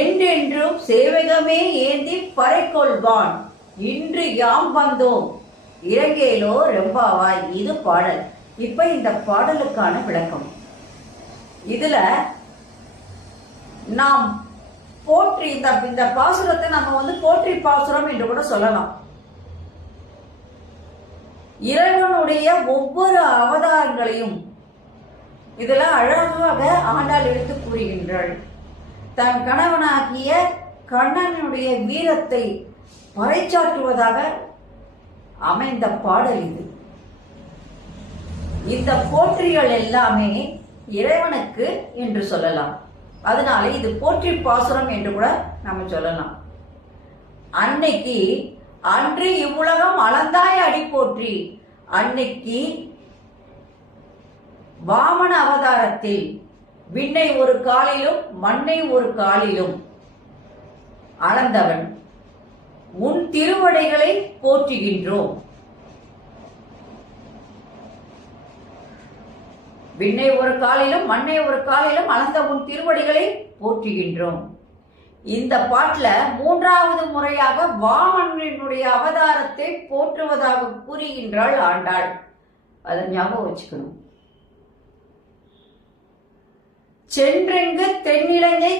என்றென்றும் சேவகமே ஏந்தி பறை கொள்வான். இன்று யாம் வந்தோம் இறங்கேலோ ரெம்பாவாய். இது பாடல். இப்ப இந்த பாடலுக்கான விளக்கம். இதுல நாம் போற்றி இந்த பாசுரத்தை நம்ம போற்றி பாசுரம் என்று கூட சொல்லலாம். இறைவனுடைய ஒவ்வொரு அவதாரங்களையும் இதுல அழகாக ஆண்டாள் எடுத்து கூறுகின்றாள். தன் கணவனாகிய கண்ணனுடைய வீரத்தை பறைச்சாற்றுவதாக அமைந்த பாடல் இது. இந்த போற்றிகள் எல்லாமே இறைவனுக்கு என்று சொல்லலாம். அதனால இது போற்றி பாசுரம் என்று கூட நம்ம சொல்லலாம். அன்னைக்கு அன்று இவ்வுலகம் அளந்தாய் அடி போற்றி. அன்னைக்கு வாமன அவதாரத்தில் விண்ணை ஒரு காலிலும் மண்ணை ஒரு காலிலும் அளந்தவன் உன் திருவடைகளை போற்றுகின்றோம். விண்ணை ஒரு காலிலும் மண்ணை ஒரு காலிலும் அளந்த உன் திருவடிகளை போற்றுகின்றோம். இந்த பாட்டுல மூன்றாவது முறையாக வாமனனுடைய அவதாரத்தை போற்றுவதாக கூறுகின்றாள் ஆண்டாள். அதை ஞாபகம் வச்சுக்கணும். சென்றெங்கு தென்னிலங்கை